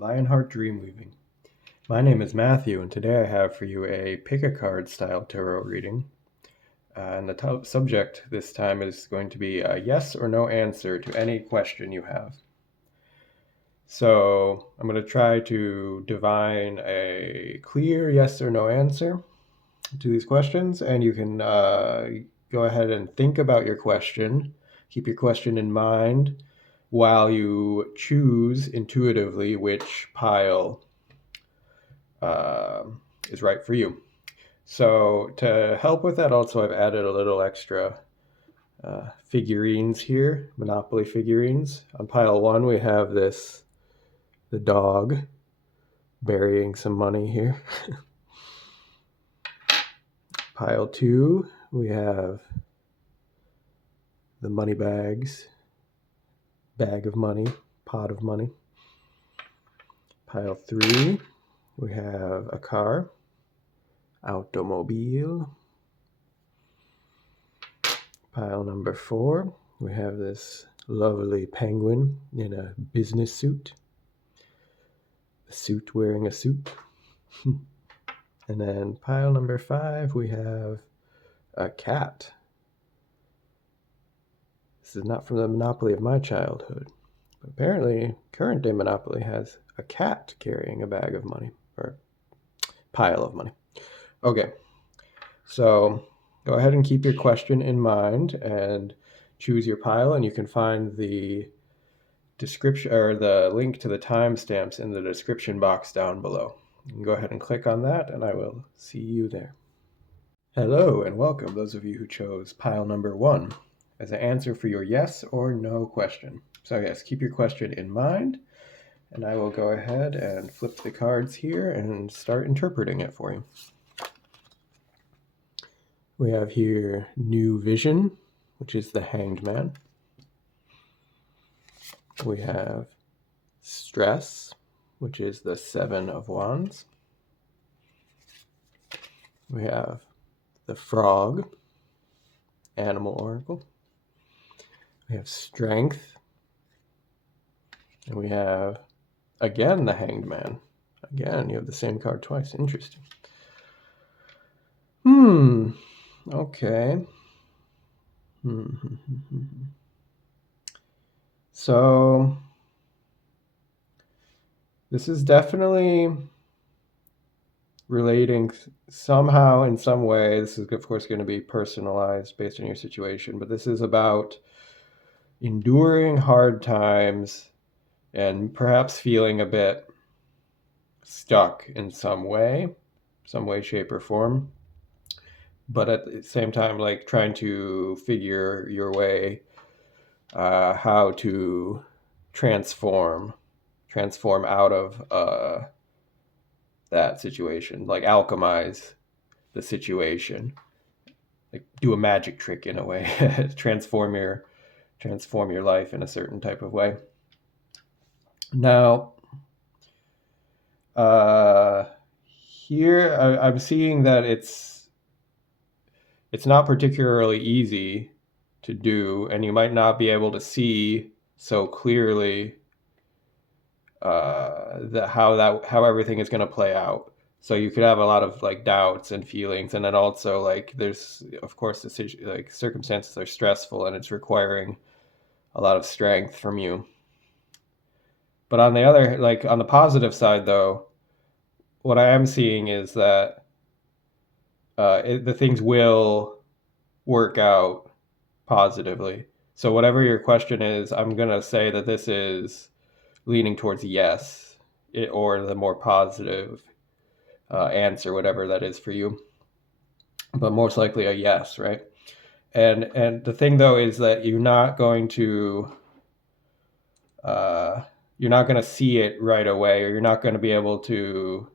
Lionheart Dreamweaving. My name is Matthew, and today I have for you a pick-a-card style tarot reading. And the subject this time is going to be a yes or no answer to any question you have. So I'm going to try to divine a clear yes or no answer to these questions, and you can go ahead and think about your question. Keep your question in mind while you choose intuitively which pile is right for you. So to help with that, also I've added a little extra figurines here, Monopoly figurines. On pile 1 we have the dog burying some money here. Pile 2 we have the money bags, bag of money, pot of money. Pile 3 we have a car, automobile. Pile number 4 we have this lovely penguin in a business suit, a suit wearing a suit. And then pile number 5 we have a cat. This is not from the Monopoly of my childhood. Apparently, current day Monopoly has a cat carrying a bag of money, or pile of money. Okay, so go ahead and keep your question in mind and choose your pile, and you can find the description or the link to the timestamps in the description box down below. You can go ahead and click on that, and I will see you there. Hello and welcome, those of you who chose pile number 1 as an answer for your yes or no question. So yes, keep your question in mind, and I will go ahead and flip the cards here and start interpreting it for you. We have here New Vision, which is the Hanged Man. We have Stress, which is the 7 of Wands. We have the Frog, Animal Oracle. We have Strength. And we have, again, the Hanged Man. Again, you have the same card twice. Interesting. Okay. So, this is definitely relating somehow in some way. This is, of course, going to be personalized based on your situation, but this is about enduring hard times and perhaps feeling a bit stuck in some way, shape, or form. But at the same time, like trying to figure your way how to transform out of that situation, like alchemize the situation, like do a magic trick in a way, transform your life in a certain type of way. Now, here I'm seeing that it's not particularly easy to do, and you might not be able to see so clearly how everything is going to play out. So you could have a lot of like doubts and feelings, and then also like there's of course the circumstances are stressful and it's requiring a lot of strength from you. But on the positive side though, what I am seeing is that the things will work out positively. So whatever your question is, I'm going to say that this is leaning towards yes, or the more positive answer, whatever that is for you. But most likely a yes, right? And the thing though is that you're not going to see it right away, or you're not going to be able to,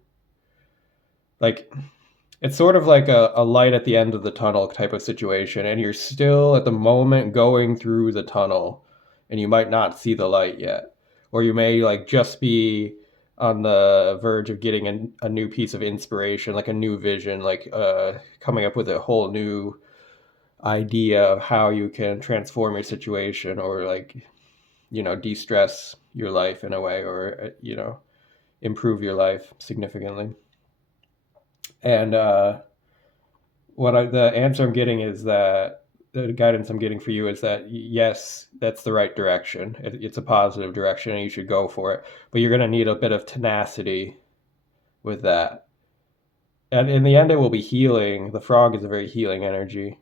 like, it's sort of like a light at the end of the tunnel type of situation, and you're still at the moment going through the tunnel, and you might not see the light yet. Or you may like just be on the verge of getting a new piece of inspiration, like a new vision, like coming up with a whole new idea of how you can transform your situation, or like, de-stress your life in a way, or improve your life significantly. And the answer I'm getting is that the guidance I'm getting for you is that yes, that's the right direction. It's a positive direction, and you should go for it. But you're going to need a bit of tenacity with that. And in the end, it will be healing. The frog is a very healing energy.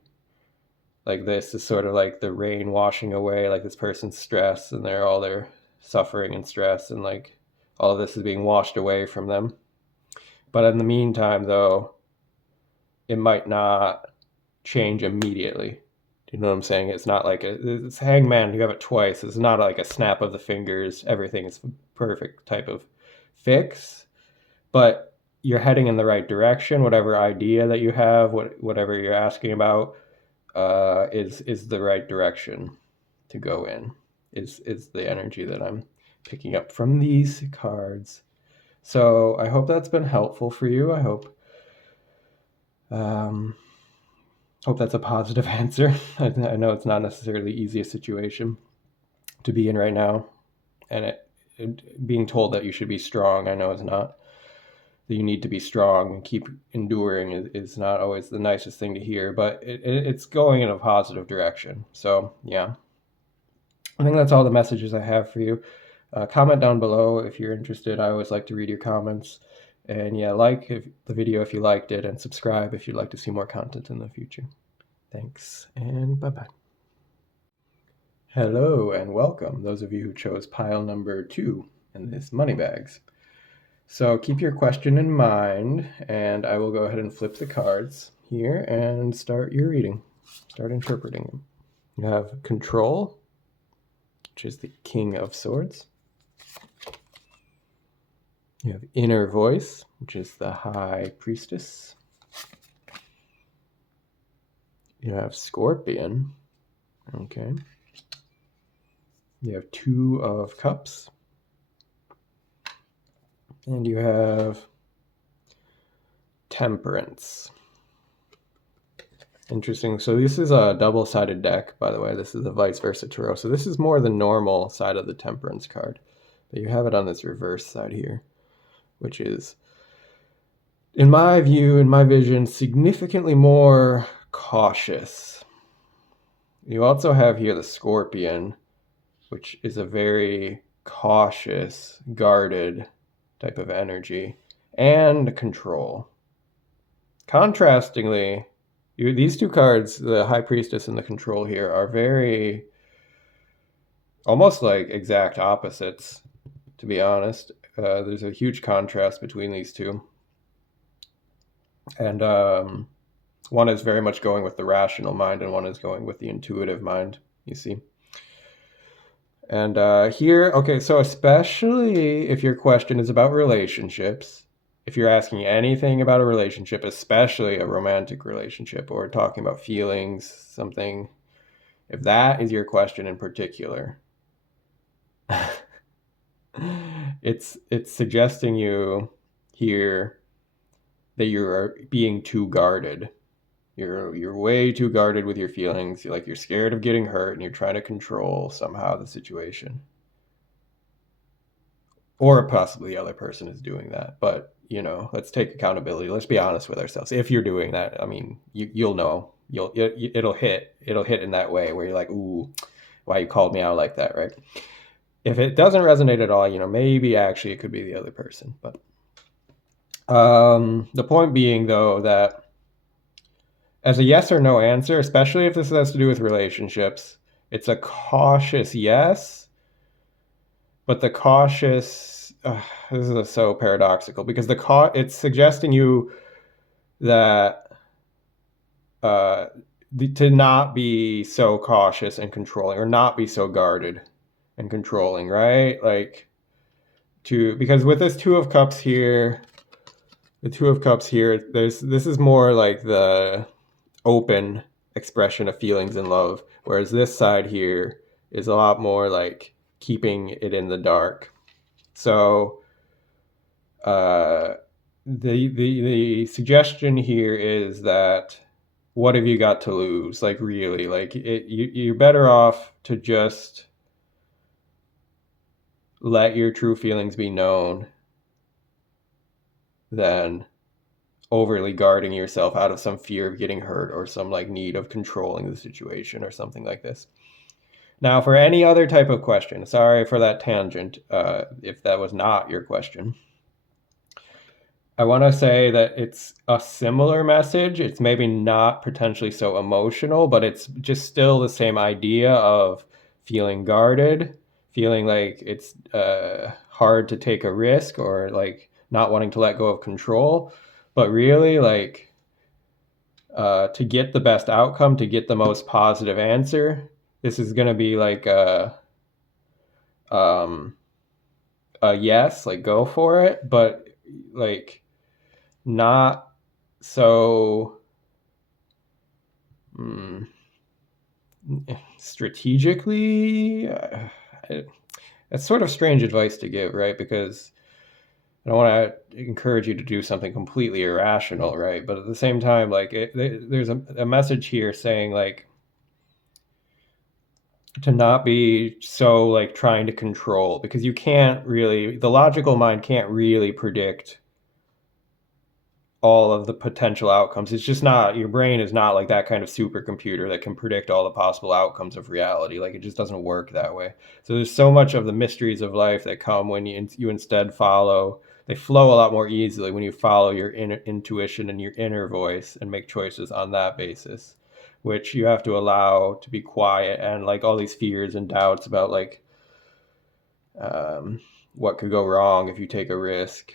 Like this is sort of like the rain washing away like this person's stress and all their suffering and stress, and like all of this is being washed away from them. But in the meantime, though, it might not change immediately. Do you know what I'm saying? It's not like it's hangman. You have it twice. It's not like a snap of the fingers. Everything is perfect type of fix, but you're heading in the right direction. Whatever idea that you have, whatever you're asking about, is the right direction to go in. Is the energy that I'm picking up from these cards. So I hope that's been helpful for you. I hope that's a positive answer. I know it's not necessarily the easiest situation to be in right now, and being told that you should be strong, I know is not. That you need to be strong and keep enduring is not always the nicest thing to hear, but it's going in a positive direction. So yeah, I think that's all the messages I have for you. Comment down below if you're interested. I always like to read your comments. And yeah, like the video if you liked it, and subscribe if you'd like to see more content in the future. Thanks, and bye-bye. Hello, and welcome, those of you who chose pile number 2 in this money bags. So keep your question in mind, and I will go ahead and flip the cards here and start your reading. Start interpreting them. You have Control, which is the King of Swords. You have Inner Voice, which is the High Priestess. You have Scorpion. Okay. You have Two of Cups. And you have Temperance. Interesting. So this is a double-sided deck, by the way. This is a vice versa tarot. So this is more the normal side of the Temperance card. But you have it on this reverse side here, which is, in my view, in my vision, significantly more cautious. You also have here the Scorpion, which is a very cautious, guarded type of energy, and control. Contrastingly, these two cards, the High Priestess and the Control here, are very, almost like exact opposites, to be honest. There's a huge contrast between these two. And one is very much going with the rational mind, and one is going with the intuitive mind, you see. And here, okay, so especially if your question is about relationships, if you're asking anything about a relationship, especially a romantic relationship, or talking about feelings, something, if that is your question in particular, it's suggesting you here that you're being too guarded. You're way too guarded with your feelings. You're scared of getting hurt, and you're trying to control somehow the situation. Or possibly the other person is doing that. But, let's take accountability. Let's be honest with ourselves. If you're doing that, I mean, you'll know. It'll hit in that way where you're like, ooh, why you called me out like that, right? If it doesn't resonate at all, maybe actually it could be the other person. But the point being, though, that as a yes or no answer, especially if this has to do with relationships, it's a cautious yes, but the cautious, this is so paradoxical, because it's suggesting you that to not be so cautious and controlling, or not be so guarded and controlling, right? Because with this Two of Cups here, this is more like the open expression of feelings and love, whereas this side here is a lot more like keeping it in the dark. So the suggestion here is that what have you got to lose? Really, you're better off to just let your true feelings be known than overly guarding yourself out of some fear of getting hurt or some like need of controlling the situation or something like this. Now, for any other type of question, sorry for that tangent, if that was not your question, I want to say that it's a similar message. It's maybe not potentially so emotional, but it's just still the same idea of feeling guarded, feeling like it's hard to take a risk or like not wanting to let go of control. But really, like to get the best outcome, to get the most positive answer, this is going to be like um, a yes, like go for it, but like not so strategically. That's sort of strange advice to give, right? Because I don't want to encourage you to do something completely irrational, right? But at the same time, like there's a message here saying like to not be so like trying to control, because you can't really, the logical mind can't really predict all of the potential outcomes. It's just not, your brain is not like that kind of supercomputer that can predict all the possible outcomes of reality. Like it just doesn't work that way. So there's so much of the mysteries of life that come when you instead follow, they flow a lot more easily when you follow your intuition and your inner voice and make choices on that basis, which you have to allow to be quiet. And like all these fears and doubts about like what could go wrong if you take a risk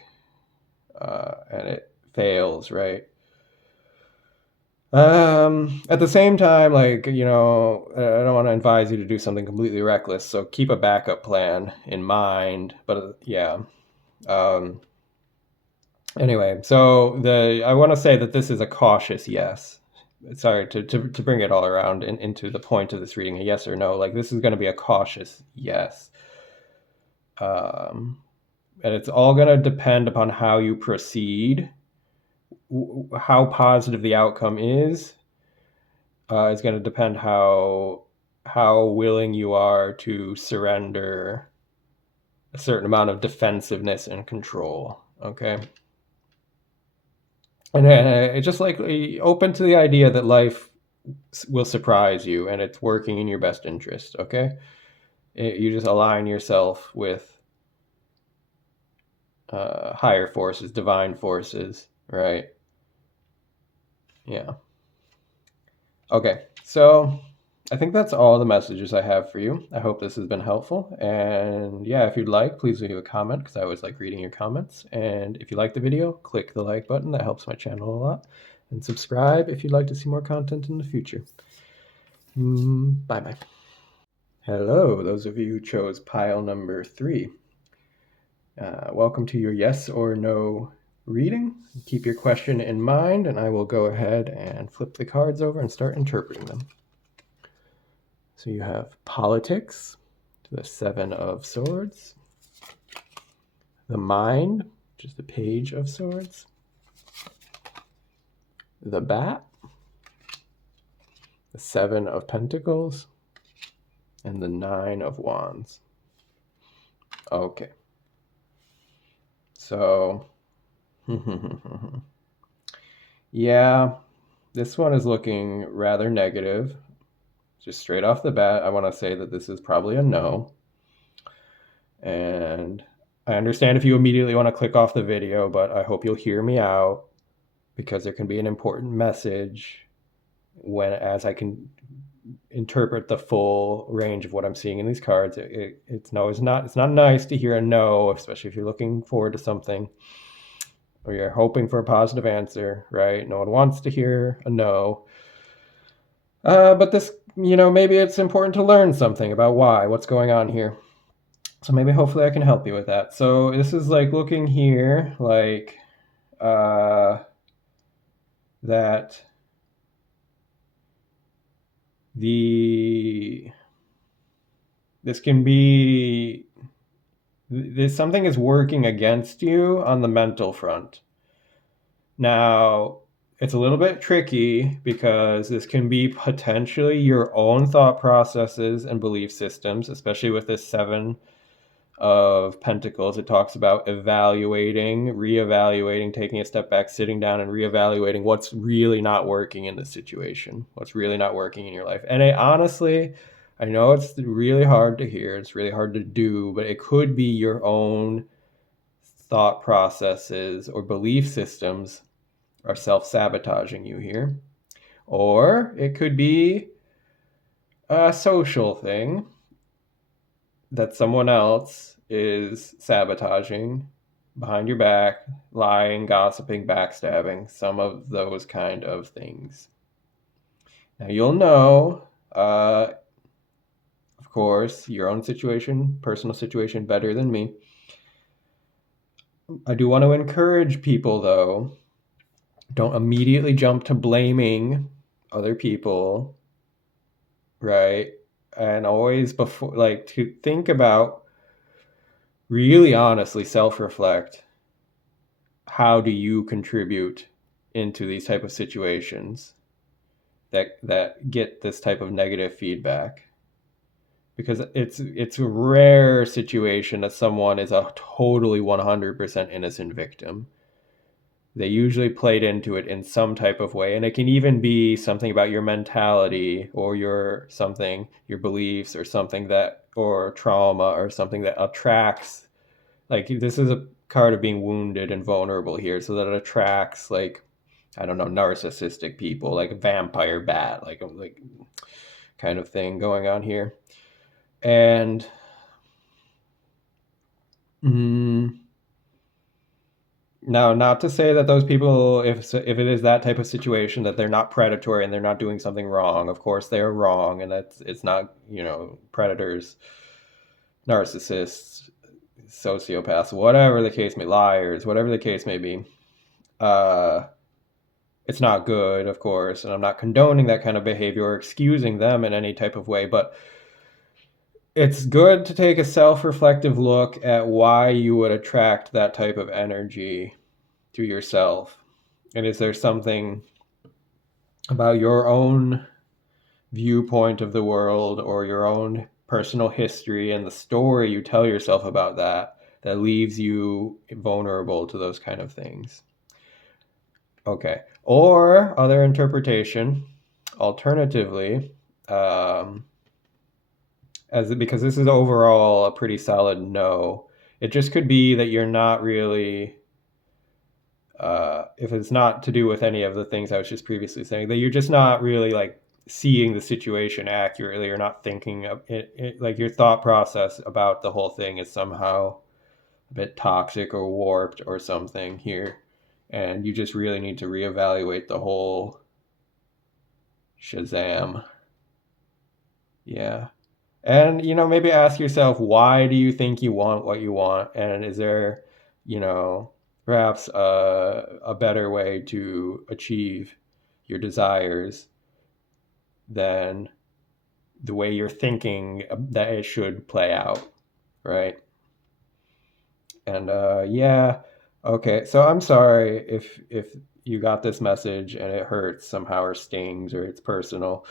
and it fails, right? At the same time, like, I don't want to advise you to do something completely reckless, so keep a backup plan in mind. But yeah. Anyway, so I want to say that this is a cautious yes. Sorry, to bring it all around into the point of this reading, a yes or no. Like this is going to be a cautious yes. And it's all going to depend upon how you proceed. How positive the outcome is going to depend how willing you are to surrender a certain amount of defensiveness and control. Okay, and it's just like open to the idea that life will surprise you and it's working in your best interest. Okay, you just align yourself with higher forces, divine forces, right? Yeah. Okay, so I think that's all the messages I have for you. I hope this has been helpful. And yeah, if you'd like, please leave a comment because I always like reading your comments. And if you like the video, click the like button. That helps my channel a lot. And subscribe if you'd like to see more content in the future. Bye-bye. Hello, those of you who chose pile number 3. Welcome to your yes or no reading. Keep your question in mind, and I will go ahead and flip the cards over and start interpreting them. So you have politics, the 7 of Swords, the mind, which is the Page of Swords, the Bat, the 7 of Pentacles, and the 9 of Wands. Okay. So, yeah, this one is looking rather negative. Just straight off the bat, I want to say that this is probably a no. And I understand if you immediately want to click off the video, but I hope you'll hear me out because there can be an important message as I can interpret the full range of what I'm seeing in these cards. It's not nice to hear a no, especially if you're looking forward to something or you're hoping for a positive answer, right? No one wants to hear a no. But this, maybe it's important to learn something about what's going on here. So maybe hopefully I can help you with that. So this is like looking here, like that something is working against you on the mental front. Now, it's a little bit tricky because this can be potentially your own thought processes and belief systems, especially with this 7 of Pentacles, it talks about evaluating, reevaluating, taking a step back, sitting down and reevaluating what's really not working in the situation, what's really not working in your life. And honestly, I know it's really hard to hear, it's really hard to do, but it could be your own thought processes or belief systems are self-sabotaging you here. Or it could be a social thing that someone else is sabotaging behind your back, lying, gossiping, backstabbing, some of those kind of things. Now you'll know, of course, your own situation, personal situation, better than me. I do want to encourage people, though, don't immediately jump to blaming other people, right? And always before, like, to think about, really honestly self-reflect, how do you contribute into these type of situations that get this type of negative feedback? Because it's a rare situation that someone is a totally 100% innocent victim. They usually played into it in some type of way, and it can even be something about your mentality or your beliefs, or something that, or trauma, or something that attracts, like, this is a card of being wounded and vulnerable here, so that it attracts, like, I don't know, narcissistic people, like a vampire bat, like kind of thing going on here. And now, not to say that those people, if it is that type of situation, that they're not predatory and they're not doing something wrong. Of course they are wrong, and it's not, predators, narcissists, sociopaths, whatever the case may, liars, whatever the case may be. It's not good, of course, and I'm not condoning that kind of behavior or excusing them in any type of way, but it's good to take a self-reflective look at why you would attract that type of energy to yourself. And is there something about your own viewpoint of the world, or your own personal history and the story you tell yourself about that leaves you vulnerable to those kind of things? Okay. Or other interpretation, alternatively, because this is overall a pretty solid no, it just could be that you're not really, if it's not to do with any of the things I was just previously saying, that you're just not really, like, seeing the situation accurately. You're not thinking of it, like, your thought process about the whole thing is somehow a bit toxic or warped or something here. And you just really need to reevaluate the whole Shazam. Yeah. And, maybe ask yourself, why do you think you want what you want? And is there, perhaps a better way to achieve your desires than the way you're thinking that it should play out, right? And yeah, okay. So I'm sorry if you got this message and it hurts somehow, or stings, or it's personal,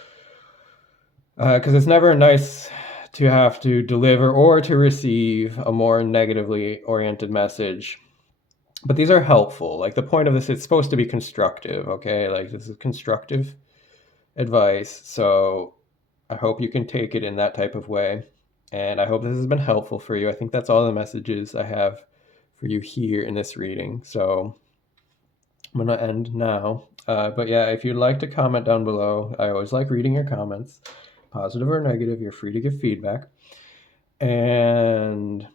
because it's never nice to have to deliver or to receive a more negatively oriented message. But these are helpful. Like, the point of this, it's supposed to be constructive, okay? Like, this is constructive advice. So I hope you can take it in that type of way. And I hope this has been helpful for you. I think that's all the messages I have for you here in this reading. So I'm going to end now. But yeah, if you'd like to comment down below, I always like reading your comments, positive or negative. You're free to give feedback. And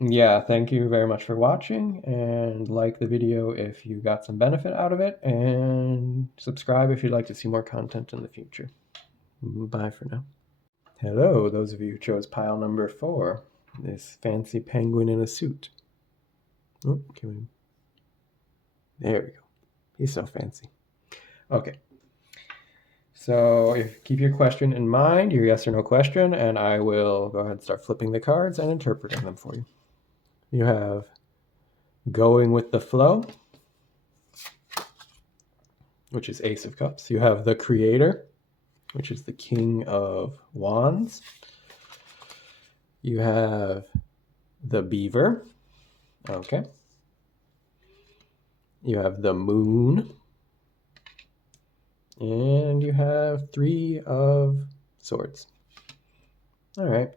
yeah, thank you very much for watching, and like the video if you got some benefit out of it, and subscribe if you'd like to see more content in the future. Bye for now. Hello, those of you who chose pile number 4, this fancy penguin in a suit. Oh, there we go. He's so fancy. Okay. So keep your question in mind, your yes or no question, and I will go ahead and start flipping the cards and interpreting them for you. You have going with the flow, which is Ace of Cups. You have the Creator, which is the King of Wands. You have the beaver. Okay. You have the moon. And you have 3 of swords. All right.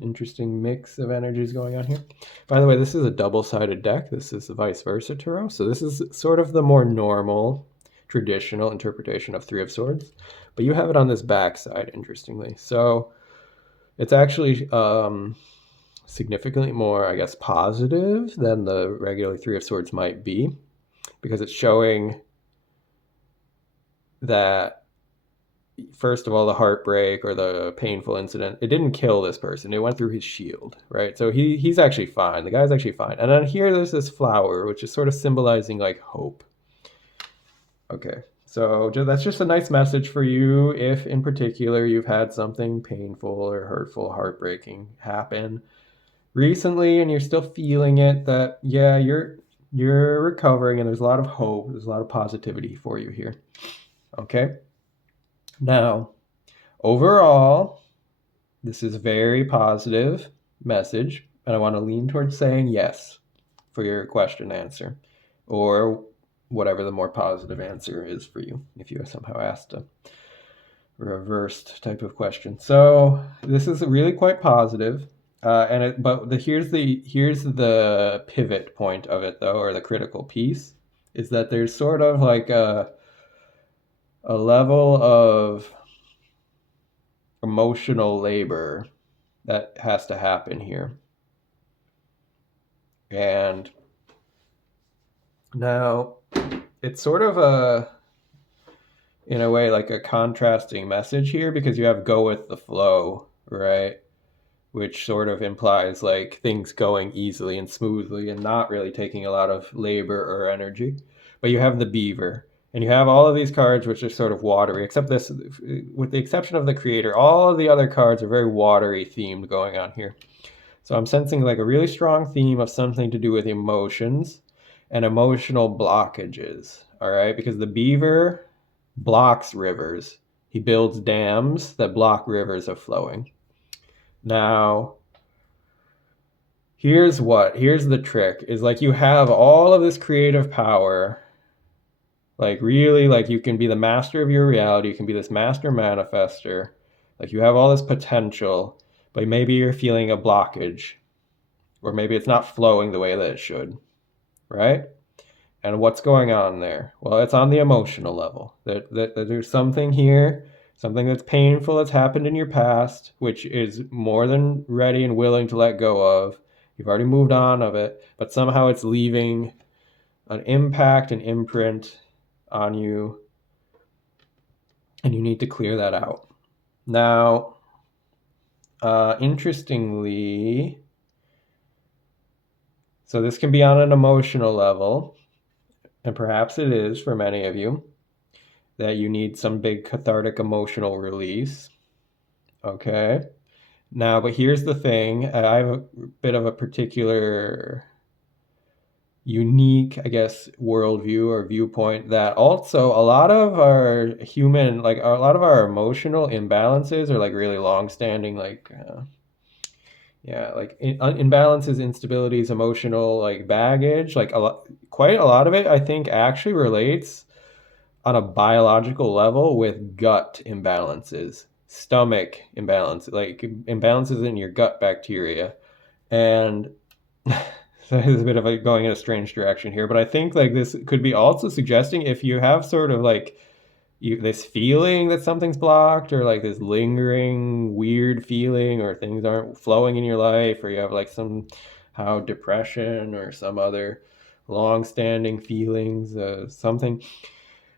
Interesting mix of energies going on here. By the way, this is a double-sided deck. This is the vice versa tarot. So this is sort of the more normal, traditional interpretation of 3 of swords. But you have it on this back side, interestingly. So it's actually significantly more, I guess, positive than the regular 3 of swords might be, because it's showing that, first of all, the heartbreak or the painful incident, it didn't kill this person. It went through his shield, right? So he's actually fine. The guy's actually fine. And then here there's this flower, which is sort of symbolizing like hope. Okay, so that's just a nice message for you if in particular you've had something painful or hurtful, heartbreaking happen recently and you're still feeling it, that yeah, you're recovering and there's a lot of hope, there's a lot of positivity for you here. Okay. Now, overall, this is a very positive message, and I want to lean towards saying yes for your question answer, or whatever the more positive answer is for you, if you somehow asked a reversed type of question. So this is really quite positive, here's the pivot point of it, though, or the critical piece, is that there's sort of like a level of emotional labor that has to happen here. And now it's sort of in a way, like a contrasting message here, because you have go with the flow, right? Which sort of implies like things going easily and smoothly and not really taking a lot of labor or energy. But you have the beaver, and you have all of these cards which are sort of watery, except this, with the exception of the creator, all of the other cards are very watery themed going on here. So I'm sensing like a really strong theme of something to do with emotions and emotional blockages, all right? Because the beaver blocks rivers. He builds dams that block rivers of flowing. Now, here's the trick, is like you have all of this creative power, like really, like you can be the master of your reality, you can be this master manifester, like you have all this potential, but maybe you're feeling a blockage, or maybe it's not flowing the way that it should, right? And what's going on there? Well, it's on the emotional level. That there's something here, something that's painful that's happened in your past, which is more than ready and willing to let go of. You've already moved on of it, but somehow it's leaving an impact, an imprint on you, and you need to clear that out. Now, interestingly, so this can be on an emotional level, and perhaps it is for many of you, that you need some big cathartic emotional release. Okay. Now, but here's the thing. I have a bit of a particular unique, I guess, worldview or viewpoint, that also a lot of our human, like a lot of our emotional imbalances are like really long-standing, like imbalances, instabilities, emotional like baggage, like quite a lot of it I think actually relates on a biological level with gut imbalances, stomach imbalances, like imbalances in your gut bacteria. And so it's a bit of going in a strange direction here, but I think like this could be also suggesting, if you have sort of like this feeling that something's blocked, or like this lingering weird feeling, or things aren't flowing in your life, or you have like somehow depression or some other long-standing feelings, something,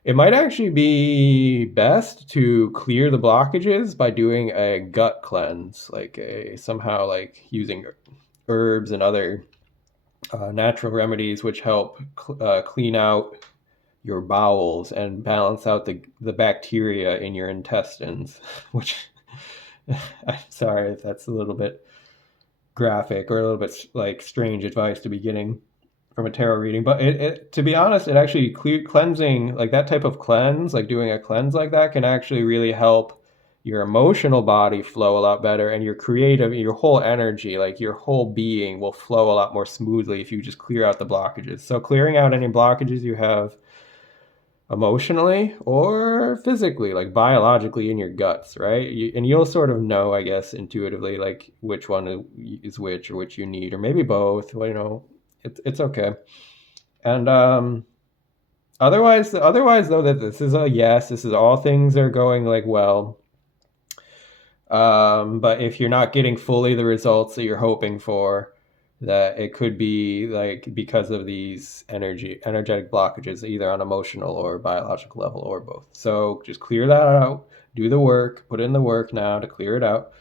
it might actually be best to clear the blockages by doing a gut cleanse, like somehow like using herbs and other natural remedies which help clean out your bowels and balance out the bacteria in your intestines, which I'm sorry if that's a little bit graphic or a little bit like strange advice to be getting from a tarot reading, but to be honest, it actually cleansing, like that type of cleanse, like doing a cleanse like that, can actually really help your emotional body flow a lot better, and your creative, your whole energy, like your whole being will flow a lot more smoothly if you just clear out the blockages. So clearing out any blockages you have emotionally or physically, like biologically in your guts, right? And you'll sort of know, I guess, intuitively, like which one is which, or which you need, or maybe both. Well, it's okay. And otherwise though, that this is a yes, this is all things are going like well. But if you're not getting fully the results that you're hoping for, that it could be like because of these energetic blockages, either on emotional or biological level or both. So just clear that out, do the work, put in the work now to clear it out.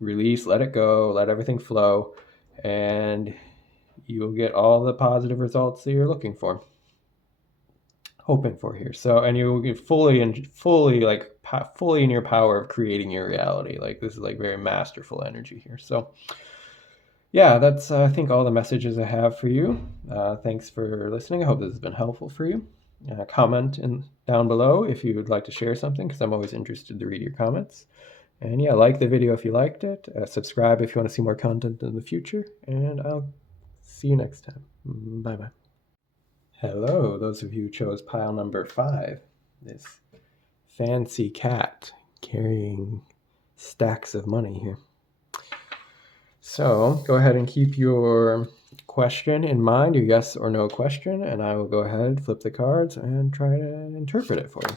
Release, let it go, let everything flow, and you'll get all the positive results that you're looking for, hoping for here. So, and you'll get fully in your power of creating your reality. Like this is like very masterful energy here. So yeah, that's I think all the messages I have for you. Thanks for listening. I hope this has been helpful for you. Comment down below if you would like to share something, because I'm always interested to read your comments. And yeah, like the video if you liked it. Subscribe if you want to see more content in the future. And I'll see you next time. Bye bye. Hello, those of you who chose pile number 5. This fancy cat carrying stacks of money here. So go ahead and keep your question in mind, your yes or no question, and I will go ahead, flip the cards, and try to interpret it for you.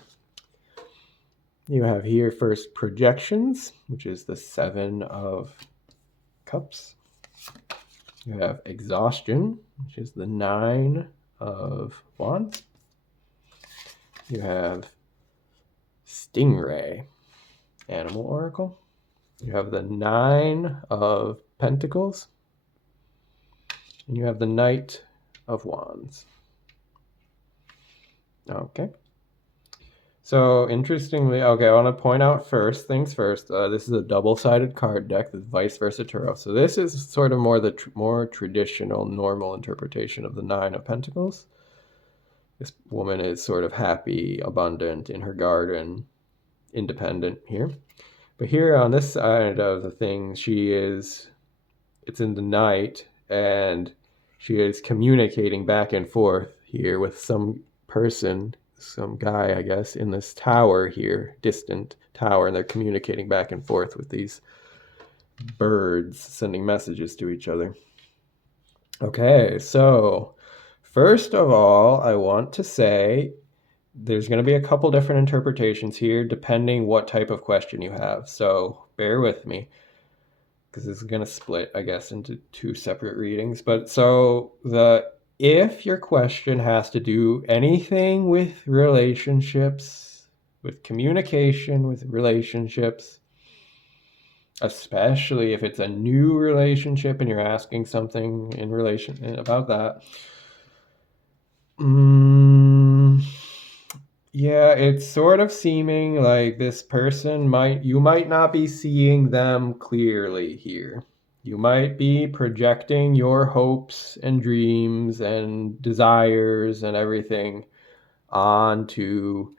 You have here first projections, which is the 7 of Cups. You have exhaustion, which is the 9 of Wands. You have Stingray, Animal Oracle. You have the 9 of Pentacles. And you have the Knight of Wands. Okay. So interestingly, okay, I want to point out first things first. This is a double-sided card deck, the Vice Versa Tarot. So this is sort of more the more traditional, normal interpretation of the 9 of Pentacles. This woman is sort of happy, abundant in her garden, independent here. But here on this side of the thing, it's in the night, and she is communicating back and forth here with some person, some guy, I guess, in this tower here, distant tower, and they're communicating back and forth with these birds, sending messages to each other. Okay, so first of all, I want to say there's going to be a couple different interpretations here depending what type of question you have. So bear with me, because this is going to split, I guess, into 2 separate readings. But so if your question has to do anything with relationships, with communication, with relationships, especially if it's a new relationship and you're asking something in relation about that, yeah, it's sort of seeming like this person you might not be seeing them clearly here. You might be projecting your hopes and dreams and desires and everything onto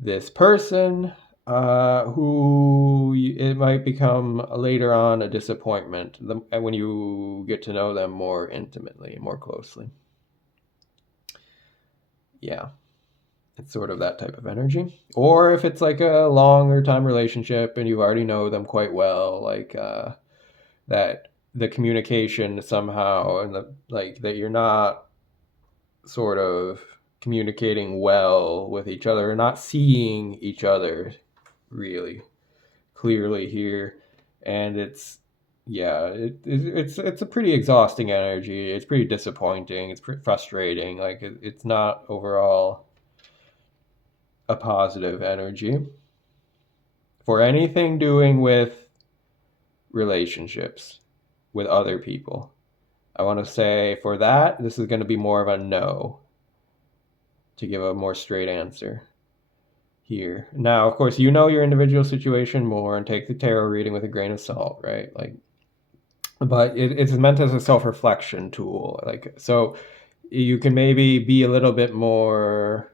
this person, who it might become later on a disappointment when you get to know them more intimately, more closely. Yeah. It's sort of that type of energy. Or if it's like a longer time relationship and you already know them quite well, like that the communication somehow, and that you're not sort of communicating well with each other, or not seeing each other really clearly here. And it's a pretty exhausting energy. It's pretty disappointing. It's pretty frustrating. Like it's not overall a positive energy for anything doing with relationships with other people. I want to say for that, this is going to be more of a no, to give a more straight answer here. Now, of course, you know your individual situation more, and take the tarot reading with a grain of salt, right? But it's meant as a self-reflection tool. So you can maybe be a little bit more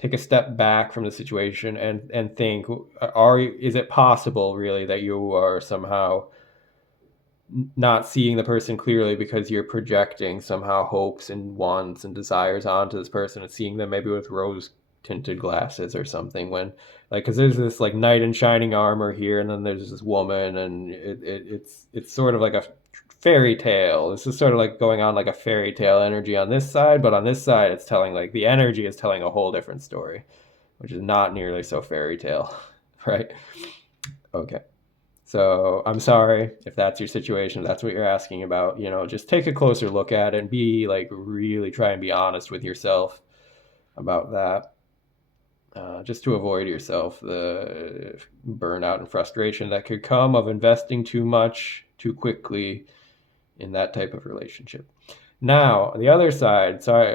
take a step back from the situation and think, is it possible really that you are somehow not seeing the person clearly because you're projecting somehow hopes and wants and desires onto this person and seeing them maybe with rose tinted glasses or something, when like, because there's this like knight in shining armor here, and then there's this woman, and it's sort of like a fairy tale. This is sort of like going on like a fairy tale energy on this side, but on this side it's telling, like, the energy is telling a whole different story, which is not nearly so fairy tale. Right? Okay. So I'm sorry if that's your situation, if that's what you're asking about. Just take a closer look at it and be like, really try and be honest with yourself about that, just to avoid yourself the burnout and frustration that could come of investing too much too quickly in that type of relationship. Now, the other side, sorry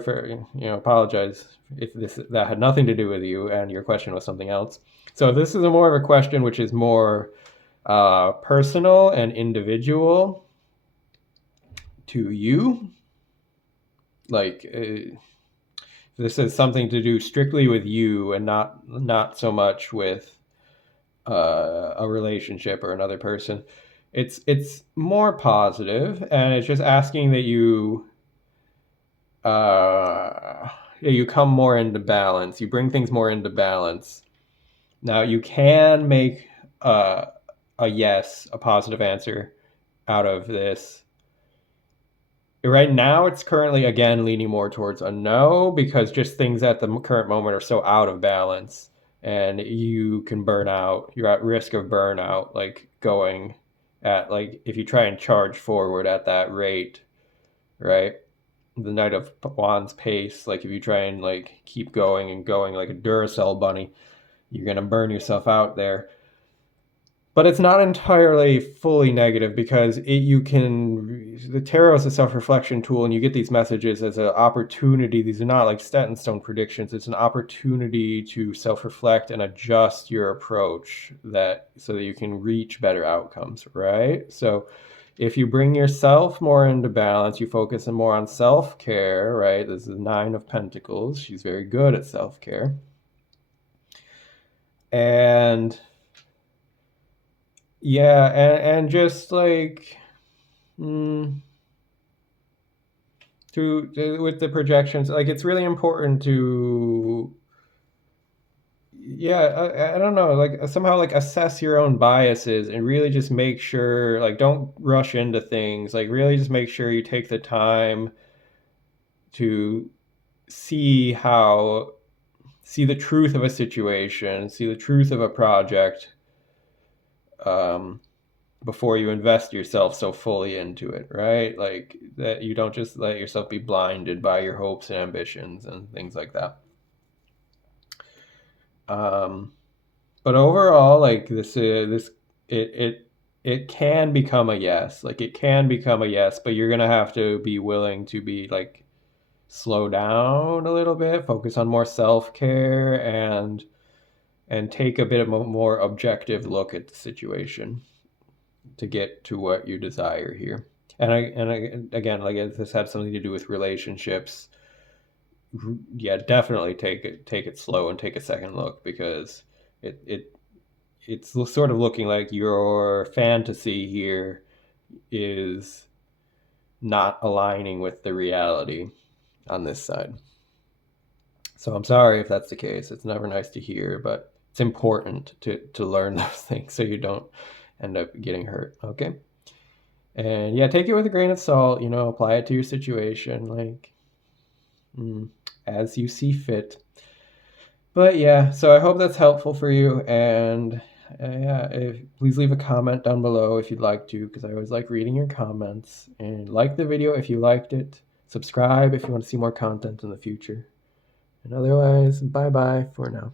for, apologize if that had nothing to do with you and your question was something else. So this is more of a question which is more personal and individual to you. Like, this is something to do strictly with you and not so much with a relationship or another person. It's more positive, and it's just asking that you come more into balance. You bring things more into balance. Now you can make a yes, a positive answer out of this. Right now, it's currently, again, leaning more towards a no, because just things at the current moment are so out of balance, and you can burn out. You're at risk of burnout, like going at, like, if you try and charge forward at that rate, right? The Knight of Wands pace, like if you try and like keep going and going like a Duracell bunny, you're going to burn yourself out there. But it's not entirely fully negative, because the tarot is a self-reflection tool, and you get these messages as an opportunity. These are not like set in stone predictions. It's an opportunity to self-reflect and adjust your approach so that you can reach better outcomes, right? So if you bring yourself more into balance, you focus more on self-care, right? This is 9 of Pentacles. She's very good at self-care. And yeah, and just like with the projections, like, it's really important to, I don't know, like somehow like assess your own biases and really just make sure, like, don't rush into things. Like, really just make sure you take the time to see the truth of a situation, see the truth of a project, before you invest yourself so fully into it, right? Like, that you don't just let yourself be blinded by your hopes and ambitions and things like that. But overall, like, it can become a yes. Like, it can become a yes, but you're gonna have to be willing to be like, slow down a little bit, focus on more self-care, and take a bit of a more objective look at the situation to get to what you desire here. Again, like, if this had something to do with relationships, yeah, definitely take it slow and take a second look, because it's sort of looking like your fantasy here is not aligning with the reality on this side. So I'm sorry if that's the case. It's never nice to hear, but it's important to learn those things so you don't end up getting hurt. Okay? And yeah, take it with a grain of salt, apply it to your situation, like, as you see fit. But yeah, so I hope that's helpful for you. And please leave a comment down below if you'd like to, because I always like reading your comments. And like the video if you liked it. Subscribe if you want to see more content in the future. And otherwise, bye-bye for now.